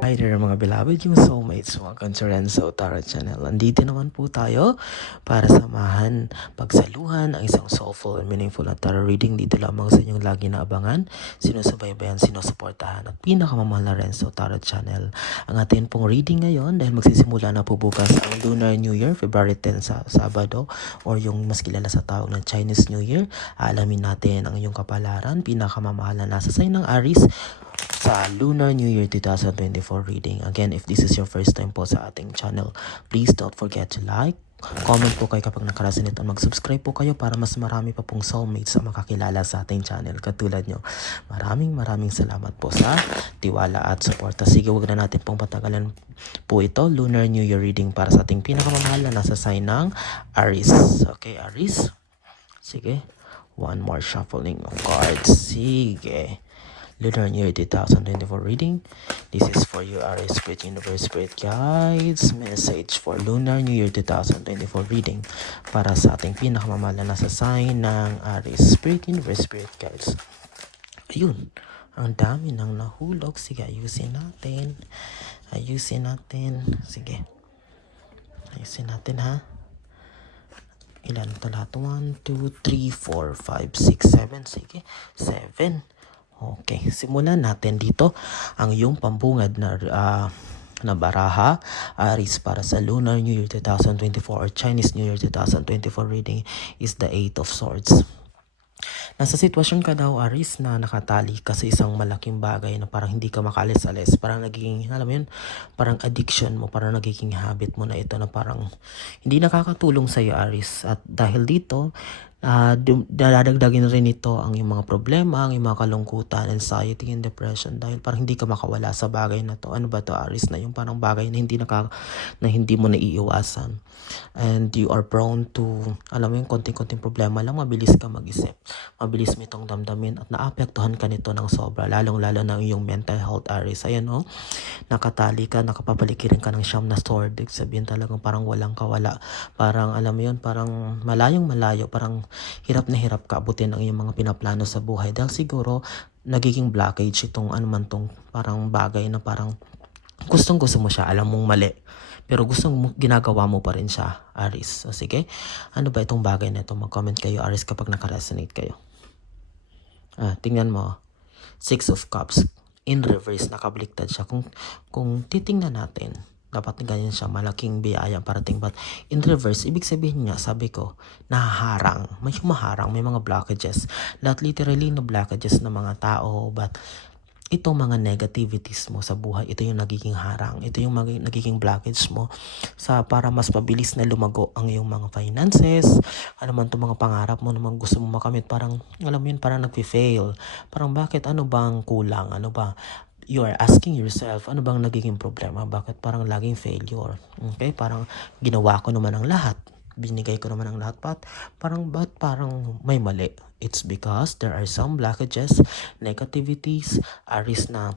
Hi there mga beloved, yung soulmates, welcome to Renzo Tarot Channel. Andito naman po tayo para samahan, pagsaluhan ang isang soulful and meaningful na tarot reading dito lamang sa inyong lagi naabangan, sinusubaybayan, sinusuportahan at pinakamamahal na Renzo Tarot Channel. Ang atin pong reading ngayon dahil magsisimula na po bukas ang Lunar New Year, February 10 sa Sabado or yung mas kilala sa tawag ng Chinese New Year. Alamin natin ang iyong kapalaran, pinakamamahal na nasa sign ng Aries sa Lunar New Year 2024 reading. Again, if this is your first time po sa ating channel, please don't forget to like, comment po kayo kapag nakarasan nito, mag-subscribe po kayo para mas marami pa pong soulmates sa makakilala sa ating channel katulad nyo. Maraming salamat po sa tiwala at suporta. Sige, wag na natin pong patagalan po ito. Lunar New Year reading para sa ating pinakamamahal na nasa sign ng Aries. Okay, Aries. Sige, one more shuffling of cards. Sige. Lunar New Year 2024 reading. This is for you, Aries Spirit Universe Spirit Guides. Message for Lunar New Year 2024 reading para sa ating pinakamamahal na nasa sign ng Aries Spirit Universe Spirit Guides. Ayun, ang dami nang nahulog. Sige, ayusin natin. Sige, ayusin natin ha. Ilan ito lahat? 1, 2, 3, 4, 5, 6, 7. Sige, 7. Okay, simulan natin dito ang iyong pambungad na baraha, Aries, para sa Lunar New Year 2024 or Chinese New Year 2024 reading is the 8 of Swords. Nasa sitwasyon ka daw, Aries, na nakatali ka sa isang malaking bagay na parang hindi ka makalis-alis. Parang nagiging, alam mo yun, parang addiction mo, parang nagiging habit mo na ito na parang hindi nakakatulong sa iyo, Aries. At dahil dito, dadagdagin rin ito ang iyong mga problema, ang iyong mga kalungkutan, anxiety, and depression dahil parang hindi ka makawala sa bagay na to. Ano ba to, Aries? Na yung parang bagay na hindi mo naiiwasan. And you are prone to, alam mo yung konting-konting problema lang, mabilis ka mag-isip. Mabilis mo itong damdamin at naapektuhan ka nito ng sobra, lalong-lalo na yung mental health, Aries. Ayan o, nakatali ka, nakapapalikirin ka ng siyam na sword. Sabihin talagang parang walang kawala. Parang alam mo yun, parang malayong malayo, parang hirap na hirap ka abutin ang iyong mga pinaplano sa buhay dahil siguro nagiging blockage itong anuman tong parang bagay na parang gusto mo siya, alam mong mali, pero ginagawa mo pa rin siya, Aries. So sige, ano ba itong bagay na ito? Mag-comment kayo, Aries, kapag nakaresonate kayo. Tingnan mo, 6 of Cups in reverse, nakabaliktad siya. Kung titingnan natin, dapat ganyan siya, malaking biyaya parating, but in reverse, ibig sabihin niya, sabi ko, nahaharang, may humaharang, may mga blockages, not literally na blockages ng mga tao, but itong mga negativities mo sa buhay, ito yung nagiging harang, ito yung nagiging blockage mo para mas mabilis na lumago ang iyong mga finances, ano man itong mga pangarap mo naman gusto mo makamit, parang alam mo yun, parang nag-fail, parang bakit, ano bang kulang, ano ba, you are asking yourself, ano bang nagiging problema? Bakit parang laging failure? Okay? Parang ginawa ko naman ang lahat. Binigay ko naman ang lahat. Ba't parang may mali? It's because there are some blockages, negativities, Aries, na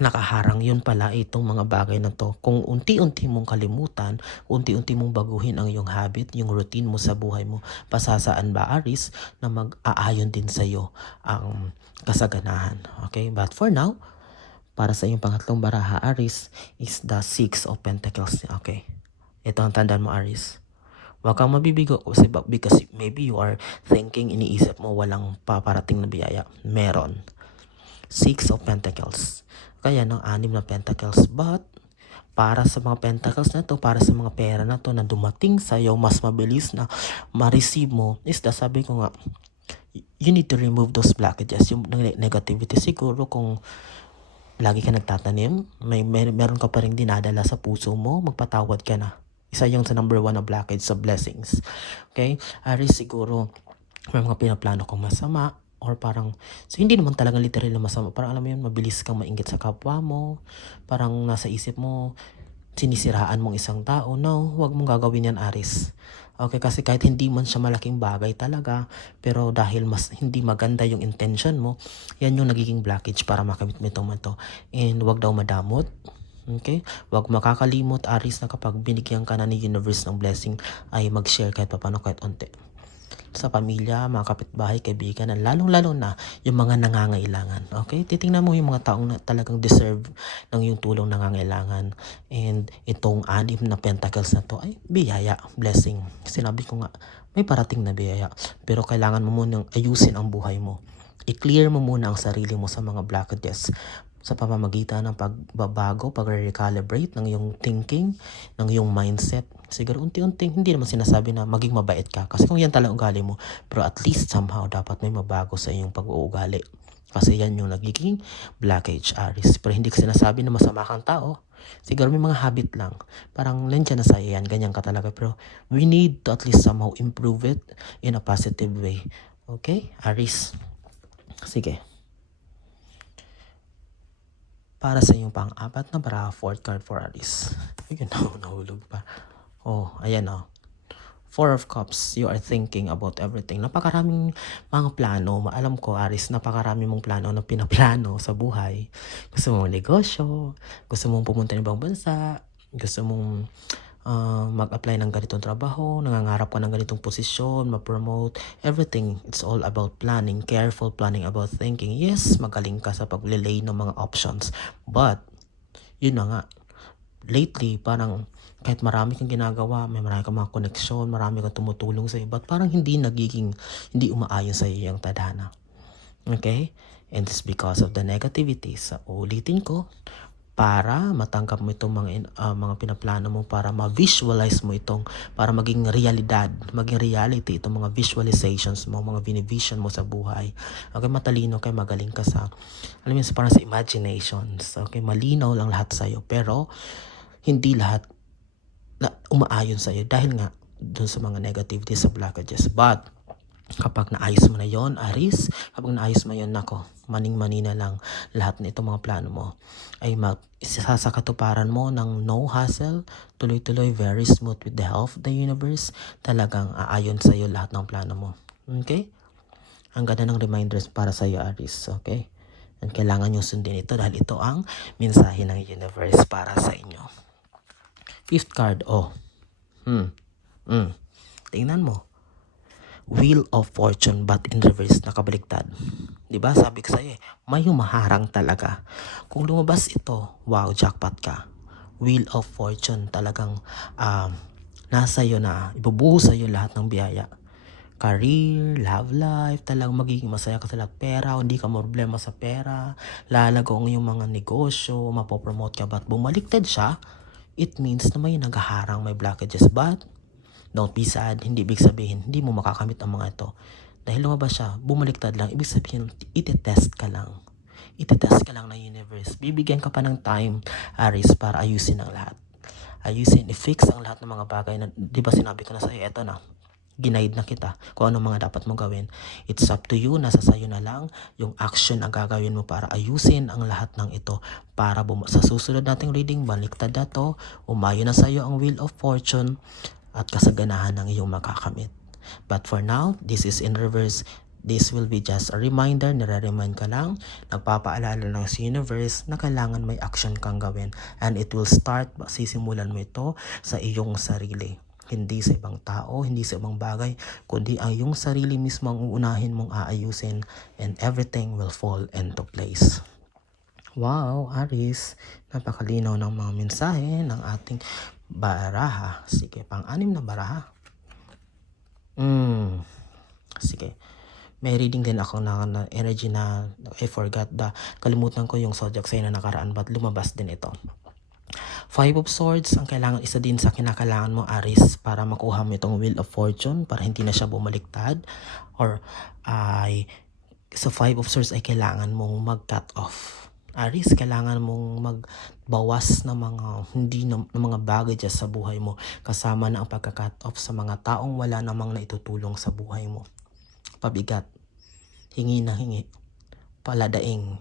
nakaharang. Yun pala itong mga bagay na to. Kung unti-unti mong kalimutan, unti-unti mong baguhin ang iyong habit, yung routine mo sa buhay mo, pasasaan ba, Aries, na mag-aayon din sa'yo ang kasaganahan. Okay? But for now, para sa iyong pangatlong baraha, Aries, is the 6 of Pentacles. Okay. Ito ang tandaan mo, Aries. Huwag kang mabibigo because maybe you are thinking, iniisip mo walang paparating na biyaya. Meron. 6 of Pentacles. Kaya ng 6 na Pentacles. But, para sa mga Pentacles na to, para sa mga pera na to na dumating sa'yo, mas mabilis na ma-receive mo, is sabi ko nga, you need to remove those blockages, yung negativity. Siguro kung lagi ka nagtatanim, meron ka pa rin dinadala sa puso mo, magpatawad ka na. Isa yung sa number 1 na blockage sa blessings. Okay? Aries, siguro may mga pinaplano kong masama or parang, so hindi naman talaga literal na masama. Parang alam mo yun, mabilis kang mainggit sa kapwa mo. Parang nasa isip mo, sinisiraan mong isang tao. No, huwag mong gagawin yan, Aries. Okay, kasi kahit hindi man siya malaking bagay talaga, pero dahil mas hindi maganda yung intention mo, yan yung nagiging blockage para makamit mo ito. And wag daw madamot. Okay? Wag makakalimot, Aries, na kapag binigyan ka na ni universe ng blessing, ay mag-share kahit papano, kahit onte. sa pamilya, mga kapitbahay, kaibigan, at lalong-lalo na yung mga nangangailangan. Okay? Titingnan mo yung mga taong na talagang deserve ng yung tulong nangangailangan. And itong 6 na pentacles na to ay biyaya, blessing. Sinabi ko nga, may parating na biyaya. Pero kailangan mo munang ayusin ang buhay mo. I-clear mo muna ang sarili mo sa mga blockages sa pamamagitan ng pagbabago, pag-recalibrate ng iyong thinking, ng iyong mindset. Siguro unti-unting, hindi naman sinasabi na maging mabait ka. Kasi kung yan talagang ugali mo, pero at least somehow dapat may mabago sa iyong pag-uugali. Kasi yan yung nagiging blockage, Aries. Pero hindi ko sinasabi na masama kang tao. Siguro may mga habit lang. Parang nandiyan na sa'yo yan, ganyan ka talaga. Pero we need to at least somehow improve it in a positive way. Okay, Aries? Sige. Para sa inyong pang-apat na baraha, 4th card for Aries. Ayun, nahulog pa. Oh, ayan oh. 4 of Cups, you are thinking about everything. Napakaraming mga plano. Alam ko, Aries, napakarami mong plano na pinaplano sa buhay. Gusto mong negosyo, gusto mong pumunta ng ibang bansa, gusto mong mag-apply ng ganitong trabaho, nangangarap ka ng ganitong posisyon, ma-promote, everything. It's all about planning, careful planning about thinking. Yes, magaling ka sa pag-relay ng mga options. But, yun na nga, lately, parang kahit marami kang ginagawa, may marami kang mga koneksyon, marami kang tumutulong sa iba, parang hindi umaayon sa iyo yung tadhana. Okay? And it's because of the negativities. Ulitin ko, para matanggap mo itong mga pinaplano mo, para ma-visualize mo itong, para maging realidad, maging reality itong mga visualizations mo, mga binivision mo sa buhay. Okay, matalino kayo, magaling ka sa, alam mo yun, parang sa imaginations. Okay, malinaw lang lahat sa'yo, pero hindi lahat na umaayon sa'yo dahil nga dun sa mga negativities, sa blockages. But kapag naayos mo na yon, Aries, kapag naayos mo yon, nako, maning-mani na lang lahat na itong mga plano mo ay isa sa katuparan mo ng no hassle, tuloy-tuloy, very smooth with the help of the universe. Talagang aayon sa iyo lahat ng plano mo. Okay? Ang ganda ng reminders para sa iyo, Aries. Okay? And kailangan nyo sundin ito dahil ito ang mensahe ng universe para sa inyo. 5th card, tingnan mo. Wheel of Fortune but in reverse, nakabaliktad. Diba? Sabi ko sa'yo may humaharang talaga. Kung lumabas ito, wow, jackpot ka. Wheel of Fortune, talagang nasa iyo na, ibubuhos sa'yo lahat ng biyaya. Career, love life, talagang magiging masaya ka sa lahat. Pera, hindi ka problema sa pera. Lalago ang iyong mga negosyo, mapopromote ka. But bumaliktad siya, it means na may naghaharang, may blockages. But don't be sad, hindi ibig sabihin, hindi mo makakamit ang mga ito. Dahil lumabas siya, bumaliktad lang, ibig sabihin, itetest ka lang. Itetest ka lang ng universe. Bibigyan ka pa ng time, Aries, para ayusin ang lahat. Ayusin, i-fix ang lahat ng mga bagay na, di ba sinabi ko na sa'yo, eto na, ginaid na kita kung ano mga dapat mong gawin. It's up to you, nasa sayo na lang yung action na gagawin mo para ayusin ang lahat ng ito. Para sa susunod nating reading, baliktad na to, umayo na sa'yo ang Wheel of Fortune, at kasaganahan ng iyong makakamit. But for now, this is in reverse. This will be just a reminder, nare-remind ka lang, nagpapaalala lang sa universe na kailangan may action kang gawin. And it will start, sisimulan mo ito sa iyong sarili. Hindi sa ibang tao, hindi sa ibang bagay, kundi ang iyong sarili mismo ang uunahin mong aayusin, and everything will fall into place. Wow, Aries, napakalinaw ng mga mensahe ng ating baraha. Sige, pang-6 na baraha. Sige. May reading din ako na energy na I forgot, kalimutan ko yung zodiac sign na nakaraan, but lumabas din ito. 5 of Swords, ang kailangan, isa din sa kinakailangan mo, Aries, para makuha mo itong Wheel of Fortune, para hindi na siya bumaliktad, or sa 5 of Swords ay kailangan mong mag-cut off. Aries, kailangan mong magbawas ng mga baggages sa buhay mo, kasama na ang pagka-cut off sa mga taong wala namang naitutulong sa buhay mo. Pabigat, hingi na hingi, paladaing,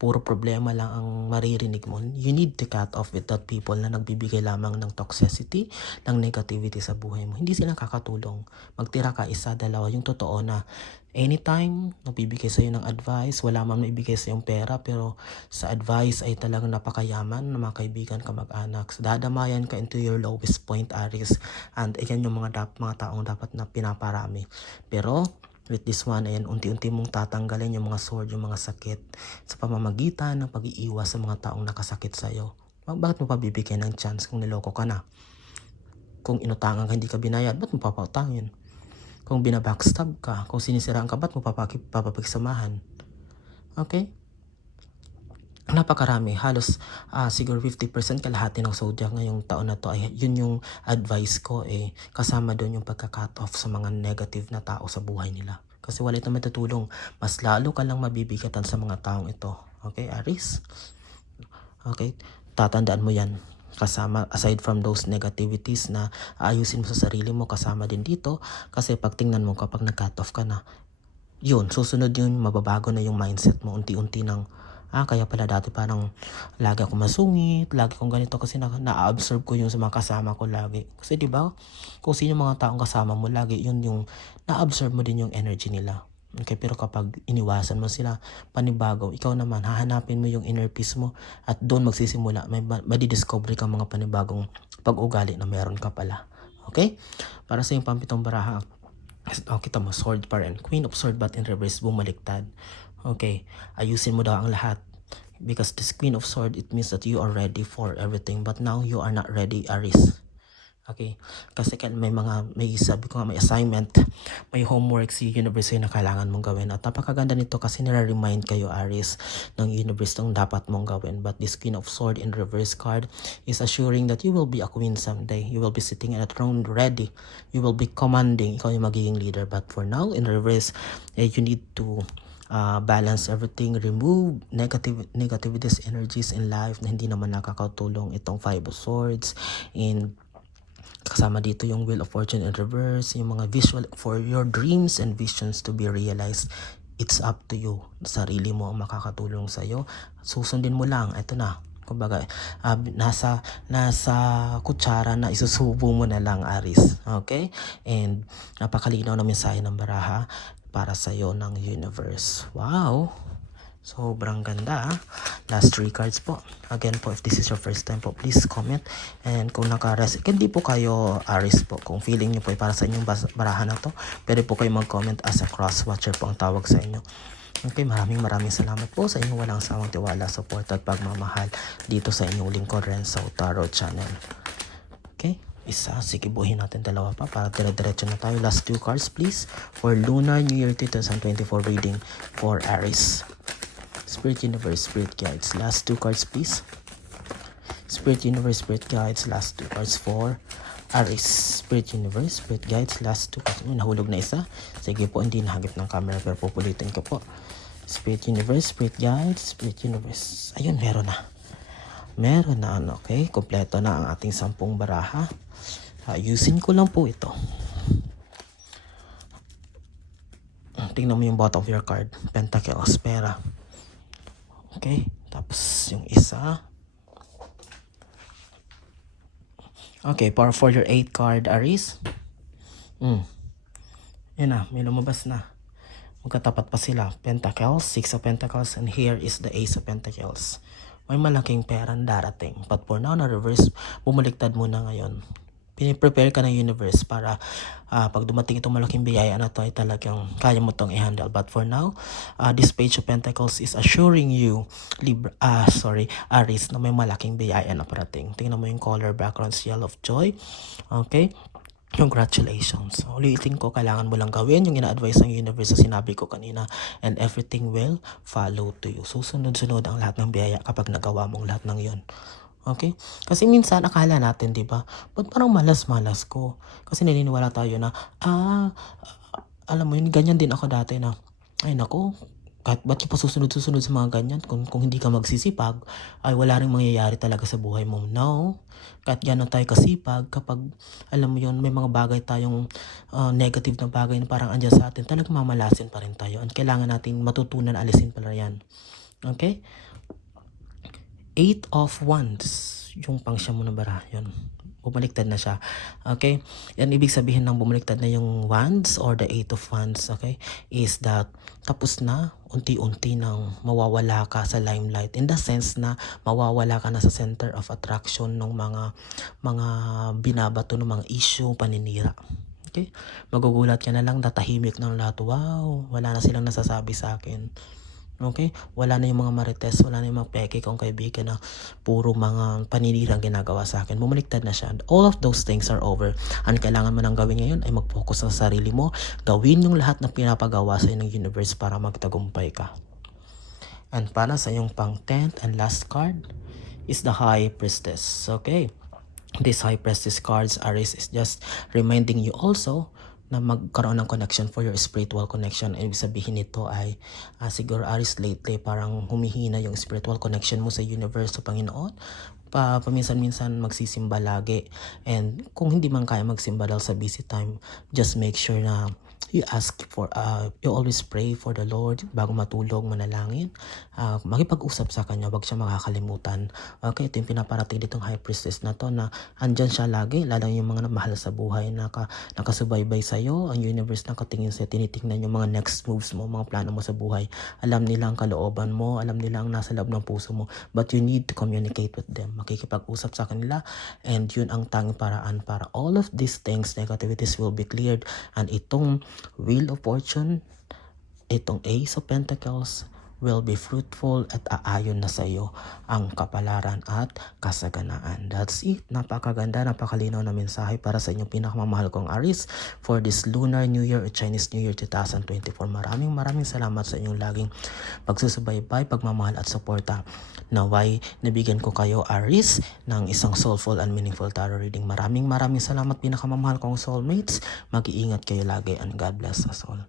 puro problema lang ang maririnig mo, you need to cut off with that people na nagbibigay lamang ng toxicity, ng negativity sa buhay mo. Hindi sila kakatulong. Magtira ka isa, dalawa, yung totoo na anytime nagbibigay sa'yo ng advice, wala man maibigay sa'yong pera, pero sa advice ay talagang napakayaman na mga kaibigan, kamag-anak. So, dadamayan ka into your lowest point, Aries. And ayan yung mga taong dapat na pinaparami. Pero with this one, ayan, unti-unti mong tatanggalin yung mga sword, yung mga sakit sa pamamagitan ng pag-iiwas sa mga taong nakasakit sa'yo. Bakit mo pa bibigyan ng chance kung niloko ka na? Kung inutangan ka, hindi ka binayad, ba't mo papautangin? Kung binabackstab ka, kung sinisiraan ka, ba't mo papapagsamahan? Okay? Napakarami, halos siguro 50% kalahati ng zodiac ngayong taon na to ay yun yung advice ko kasama doon yung pagka-cut off sa mga negative na tao sa buhay nila. Kasi wala itong matutulong, mas lalo ka lang mabibigatan sa mga taong ito. Okay, Aries? Okay, tatandaan mo yan. Kasama, aside from those negativities na ayusin mo sa sarili mo, kasama din dito. Kasi pag tingnan mo kapag nag-cut off ka na, yun, susunod yun, mababago na yung mindset mo unti-unti ng kaya pala dati parang lagi ako masungit, lagi akong ganito kasi na-absorb ko yung sa mga kasama ko lagi. Kasi 'di ba? Kung sino yung mga taong kasama mo lagi, yun yung na-absorb mo din yung energy nila. Okay, pero kapag iniwasan mo sila, panibago, ikaw naman hahanapin mo yung inner peace mo at doon magsisimula, may madidiscover ka mga panibagong pag-ugali na meron ka pala. Okay? Para sa yung pampitong baraha, kita mo, sword pa rin. Queen of sword but in reverse, bumaliktad. Okay, ayusin mo daw ang lahat. Because this Queen of Sword, it means that you are ready for everything. But now, you are not ready, Aries. Okay? Kasi may sabi ko nga, may assignment, may homework si universe na kailangan mong gawin. At napakaganda nito kasi nire-remind kayo, Aries, ng universe ng dapat mong gawin. But this Queen of Sword in reverse card is assuring that you will be a queen someday. You will be sitting in a throne ready. You will be commanding. Ikaw yung magiging leader. But for now, in reverse, you need to balance everything, remove negativities, energies in life na hindi naman nakakatulong. Itong Five of Swords, and kasama dito yung Wheel of Fortune in reverse, yung mga visual for your dreams and visions to be realized. It's up to you. Sarili mo ang makakatulong sa'yo. Susundin mo lang. Ito na. Kumbaga, nasa kutsara na isusubo mo na lang, Aries. Okay? And napakalinaw na mensahe ng baraha para sa'yo ng universe. Wow! Sobrang ganda. Last 3 cards po. Again po, if this is your first time po, please comment. And kung hindi po kayo Aries po, kung feeling nyo po para sa inyong barahan na to, pwede po kayo mag-comment as a cross-watcher po ang tawag sa inyo. Okay, maraming salamat po sa inyong walang sawang tiwala, support at pagmamahal dito sa inyong lingkod, Renzo Tarot Channel. Okay? Sige, buhin natin dalawa pa para dire-diretso na tayo. Last 2 cards please for Lunar New Year 2024 reading for Aries. Spirit Universe, Spirit Guides. Last 2 cards please. Spirit Universe, Spirit Guides. Last 2 cards for Aries. Spirit Universe, Spirit Guides. Last 2 cards. Nahulog na isa. Sige po, hindi nahagip ng camera pero pupulitin ko po. Spirit Universe, Spirit Guides. Spirit Universe. Ayun, meron na. Okay? Kompleto na ang ating 10 baraha. Ayusin ko lang po ito. Tingnan mo yung bottom of your card. Pentacles, pera. Okay? Tapos yung isa. Okay, power for your 8 card, Aries. Yun na, may lumabas na. Magkatapat pa sila. Pentacles, 6 of Pentacles, and here is the Ace of Pentacles. May malaking perang darating. But for now, na reverse, bumaliktad muna ngayon. Piniprepare ka ng universe para pag dumating itong malaking biyaya na to ay talagang kaya mo itong i-handle. But for now, this Page of Pentacles is assuring you, Aries, na may malaking biyaya na parating. Tingnan mo yung color background, yellow of joy. Okay? Congratulations. Ulitin ko, kailangan mo lang gawin yung ina-advise ng universe sa sinabi ko kanina, and everything will follow to you. Susunod-sunod ang lahat ng biyaya kapag nagawa mong lahat ng yun. Okay? Kasi minsan akala natin, 'di ba? Ba't parang malas-malas ko? Kasi naniniwala tayo na alam mo yun, ganyan din ako dati na ay nako, kahit ba't pa susunod-susunod sa mga ganyan kung hindi ka magsisipag, ay wala ring mangyayari talaga sa buhay mo. No. Kahit gano'n tayo kasipag, kapag alam mo yun, may mga bagay tayong negative na bagay na parang andyan sa atin, talagang mamalasin pa rin tayo. At kailangan natin matutunan alisin pala yan. Okay? Eight of Wands. Yung pang siya mo na bara. Yun. Bumaliktad na siya. Okay? Yan ibig sabihin ng bumaliktad na yung Wands or the Eight of Wands. Okay? Is that tapos na, unti-unti nang mawawala ka sa limelight. In the sense na mawawala ka na sa center of attraction ng mga binabato ng mga issue, paninira. Okay? Magugulat ka na lang, tatahimik ng lahat. Wow, wala na silang nasasabi sa akin. Okay? Wala na yung mga marites, wala na yung mga peke kong kaibigan na puro mga paninirang ginagawa sa akin. Bumaliktad na siya. All of those things are over. Ang kailangan mo nang gawin ngayon ay mag-focus sa sarili mo. Gawin yung lahat na pinapagawa sa'yo ng universe para magtagumpay ka. And para sa yung pang 10th and last card is the High Priestess. Okay? This High Priestess cards, Aries, is just reminding you also na magkaroon ng connection for your spiritual connection. Ibig sabihin nito ay siguro Aries lately parang humihina yung spiritual connection mo sa universe, sa Panginoon. Paminsan-minsan magsisimba lagi. And kung hindi man kaya magsimba dahil sa busy time, just make sure na you always pray for the Lord bago matulog, manalangin. Makipag-usap sa Kanya, wag siya makakalimutan. Okay, ito yung pinaparating ditong High Priestess na to na andyan siya lagi, lalo yung mga mahal sa buhay na nakasubaybay sa'yo. Ang universe nakatingin sa'yo, tinitingnan yung mga next moves mo, mga plano mo sa buhay. Alam nila ang kalooban mo, alam nila ang nasa loob ng puso mo, but you need to communicate with them. Makikipag-usap sa kanila, and yun ang tanging paraan para all of these things, negativities will be cleared. And itong Wheel of Fortune, itong Ace of Pentacles will be fruitful at aayon na sa iyo ang kapalaran at kasaganaan. That's it. Napakaganda, napakalinaw na mensahe para sa inyong pinakamamahal kong Aries for this Lunar New Year or Chinese New Year 2024. Maraming salamat sa inyong laging pagsusubaybay, pagmamahal at suporta. Naway nabigyan ko kayo, Aries, ng isang soulful and meaningful tarot reading. Maraming salamat, pinakamamahal kong soulmates. Mag-iingat kayo lagi and God bless us all.